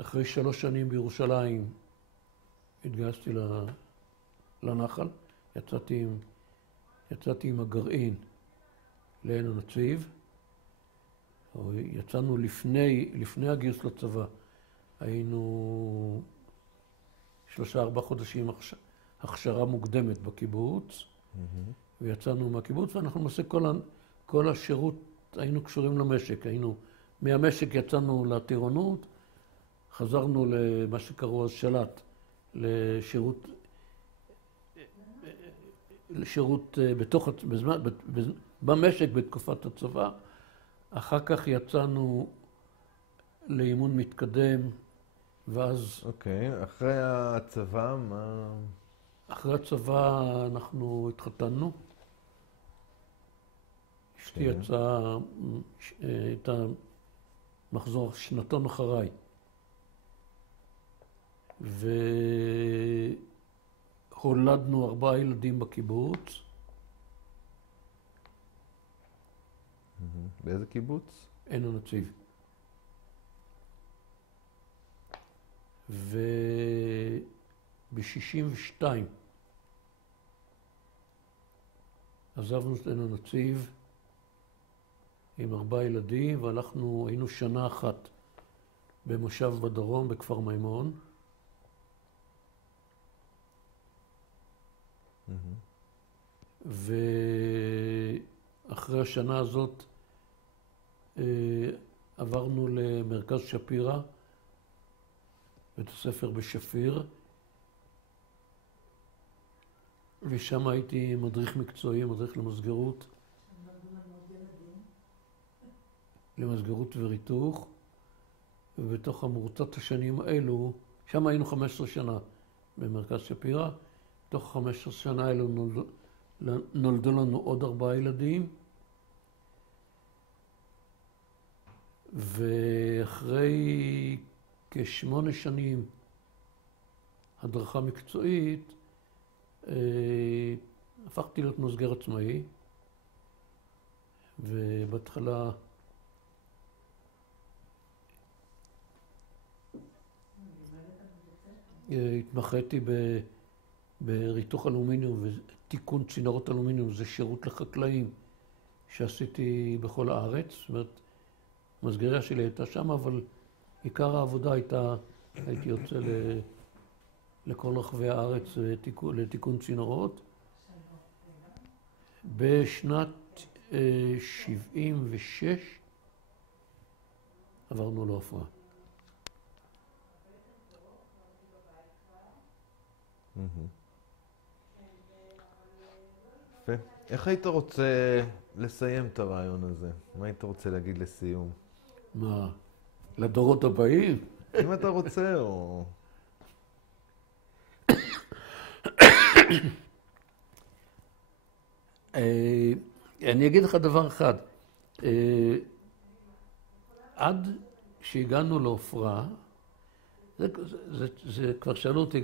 אחרי 3 שנים בירושלים התגייסתי לנחל, יצאתי עם הגרעין לעין הנציב, יצאנו לפני הגיוס לצבא, היינו 3-4 חודשים הכשרה מוקדמת בקיבוץ, ויצאנו מהקיבוץ, ואנחנו למעשה כל השירות היינו קשורים למשק, מהמשק יצאנו לטירונות, חזרנו למה שקראו אז שלט, לשירות במשק בתקופת הצבא. אחר כך יצאנו לאימון מתקדם, ואז... אוקיי, אחרי הצבא, מה... אחרי הצבא אנחנו התחתנו. אשתי יצאה, הייתה מחזור שנתון אחריי. והולדנו 4 ילדים בקיבוץ. באיזה קיבוץ? עין הנציב. וב-62 עזבנו את עין הנציב עם 4 ילדים, היינו שנה אחת במושב בדרום, בכפר מימון. ואחרי השנה הזאת עברנו למרכז שפירא, בית הספר בשפיר, ושם הייתי מדריך מקצועי, מדריך למסגרות וריתוך, ובתוך המרוצת השנים האלו, שם היינו 15 שנה במרכז שפירא, תוך 15 שנה האלו נולדו לנו עוד 4 ילדים, ואחרי כ8 שנים הדרכה מקצועית, הפכתי להיות מסגר עצמאי, ובהתחלה התמחיתי בריתוך אלומיניום ותיקון צינורות אלומיניום, זה שירות לחקלאים שעשיתי בכל הארץ. זאת אומרת, המסגריה שלי הייתה שם, אבל עיקר העבודה הייתי יוצא לכל רחבי הארץ לתיקון צינורות. בשנת 76 עברנו לעופרה. יפה. איך היית רוצה לסיים את הרעיון הזה? מה היית רוצה להגיד לסיום? מה? לדורות הבאים? אם אתה רוצה, או... אני אגיד לך דבר אחד. עד שהגענו לעופרה, זה כבר שאלו אותי,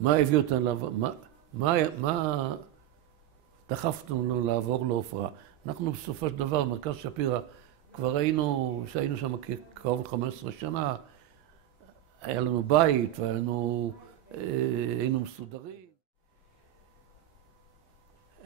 מה הביא אותנו, מה דחפנו לעבור לעופרה. אנחנו בסופו של דבר, מרכז שפירא, כבר שהיינו שם קרוב ל-15 שנה, היה לנו בית והיינו מסודרים.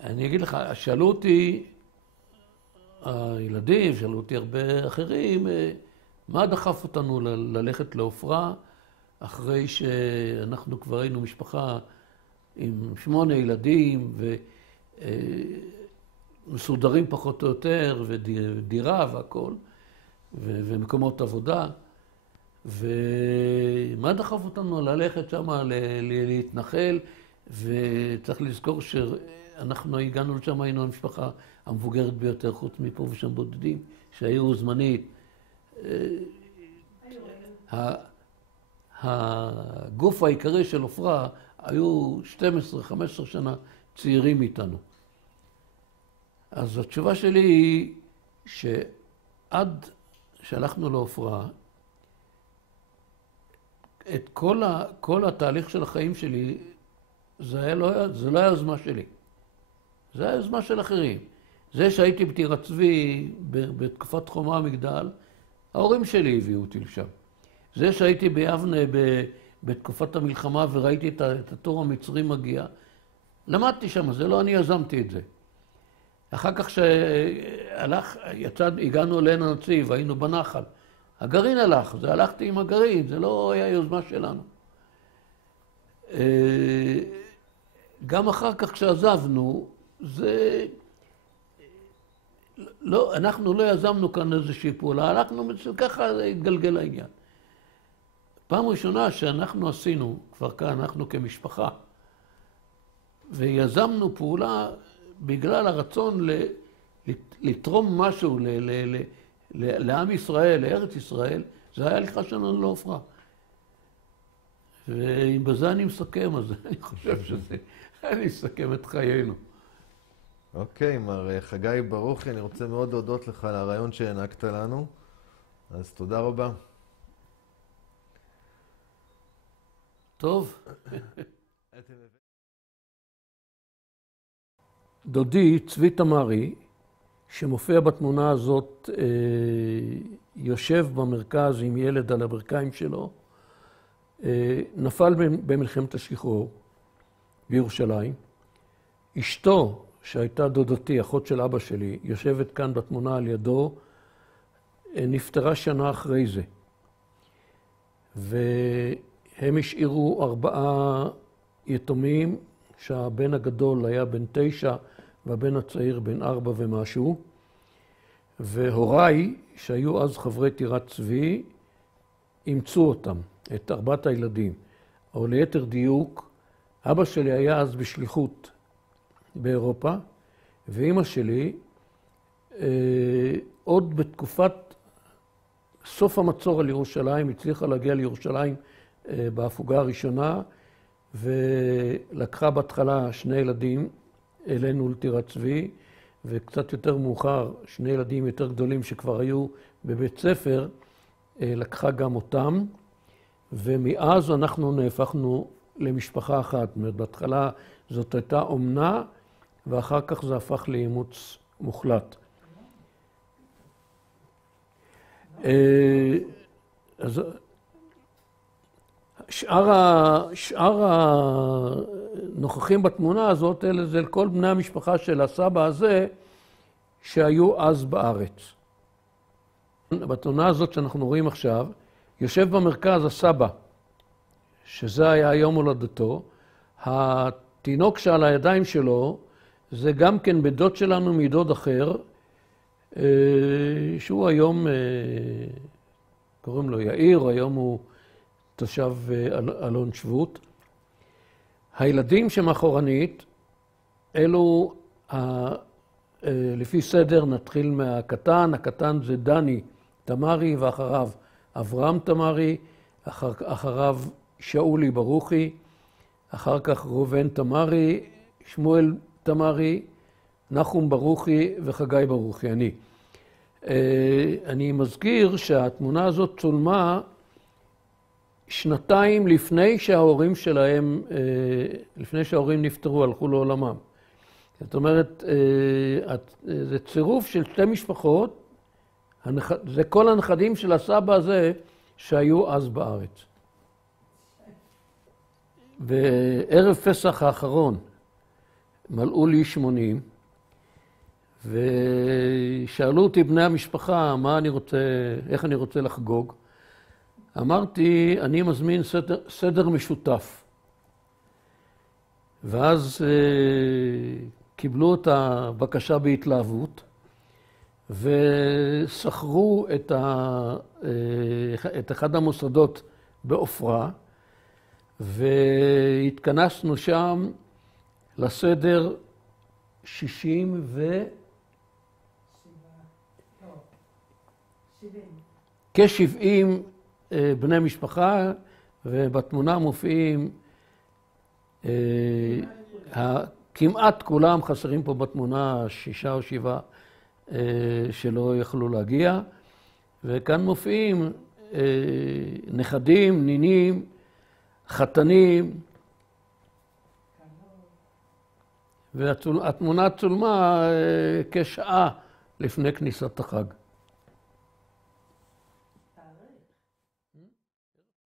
אני אגיד לך, שאלו אותי הילדים, שאלו אותי הרבה אחרים, מה דחף אותנו ללכת לעופרה, אחרי שאנחנו כבר היינו משפחה עם 8 ילדים, ומסודרים פחות או יותר, ודירה והכל, ומקומות עבודה. ומה דחף אותנו ללכת שם, להתנחל, וצריך לזכור שאנחנו הגענו לשם, היינו המשפחה המבוגרת ביותר, חוץ מפה ושם בודדים, שהיו זמנית. הגוף העיקרי של עופרה היו 12-15 שנה צעירים איתנו. אז התשובה שלי היא שעד שהלכנו לעופרה, את כל התהליך של החיים שלי, זה לא היה יוזמה שלי. זה היה יוזמה של אחרים. זה שהייתי בטירת צבי בתקופת חומה המגדל, ההורים שלי הביאו אותי לשם. זה שהייתי ביבנה בתקופת המלחמה וראיתי את התור המצרי מגיע, למדתי שם, זה לא אני יזמתי את זה. אחר כך הגענו לעין הנציב, היינו בנחל. הגרעין הלך, זה הלכתי עם הגרעין, זה לא היה יוזמה שלנו. גם אחר כך כשעזבנו, אנחנו לא יזמנו כאן איזושהי פעולה, הלכנו, ככה התגלגל העניין. פעם ראשונה שאנחנו עשינו, כבר כאן, אנחנו כמשפחה, ויזמנו פעולה בגלל הרצון לתרום משהו לעם ישראל, לארץ ישראל, זה היה הליכה שלנו לעופרה. ואם בזה אני מסכם, אז אני חושב שזה, אני אסכם את חיינו. אוקיי, מר חגי ברוכי, אני רוצה מאוד להודות לך על הרעיון שהענקת לנו, אז תודה רבה. טוב. דודי, צבי תמרי, שמופיע בתמונה הזאת, יושב במרכז עם ילד על הברכיים שלו, נפל במלחמת השחרור בירושלים. אשתו, שהייתה דודתי, אחות של אבא שלי, יושבת כאן בתמונה על ידו, נפטרה שנה אחרי זה. והם השאירו 4 יתומים, שהבן הגדול היה בן 9 והבן הצעיר בן 4 ומשהו. והוריי, שהיו אז חברי טירת צבי, אימצו אותם, את 4 הילדים. או ליתר דיוק, אבא שלי היה אז בשליחות באירופה, ואמא שלי, עוד בתקופת סוף המצור על ירושלים, הצליחה להגיע לירושלים בהפוגה הראשונה, ולקחה בהתחלה 2 ילדים אלינו לטירת צבי, וקצת יותר מאוחר 2 ילדים יותר גדולים שכבר היו בבית ספר, לקחה גם אותם, ומאז אנחנו נהפכנו למשפחה אחת. זאת אומרת, בהתחלה זאת הייתה אומנה, ואחר כך זה הפך לאימוץ מוחלט. אז שאר הנוכחים בתמונה הזאת, אלה זה כל בני המשפחה של הסבא הזה, שהיו אז בארץ. בתמונה הזאת שאנחנו רואים עכשיו, יושב במרכז הסבא, שזה היה יום הולדתו. התינוק שעל הידיים שלו, זה גם כן בדוד שלנו מדוד אחר, שהוא היום, קוראים לו יאיר, היום הוא תושב אלון שבות. הילדים שמאחורנית, אלו, לפי סדר נתחיל מהקטן, הקטן זה דני תמרי ואחריו אברהם תמרי, אחריו שאולי ברוכי, אחר כך ראובן תמרי, שמואל תמרי, נחום ברוכי וחגי ברוכי, אני. אני מזכיר שהתמונה הזאת צולמה 2 לפני שההורים שלהם, לפני שההורים נפטרו, הלכו לעולמם. זאת אומרת, זה צירוף של 2 משפחות, זה כל הנכדים של הסבא הזה שהיו אז בארץ. בערב פסח האחרון מלאו לי 80, ושאלו אותי בני המשפחה מה אני רוצה, איך אני רוצה לחגוג. אמרתי, אני מזמין סדר משותף. ואז קיבלו את הבקשה בהתלהבות, ושכרו את אחד המוסדות בעופרה, והתכנסנו שם לסדר 70. כ-70 בני משפחה, ובתמונה מופיעים כמעט כולם, חסרים פה בתמונה 6 או 7 שלא יכלו להגיע, וכאן מופיעים נכדים, נינים, חתנים, והתמונה צולמה כשעה לפני כניסת החג. Hmm?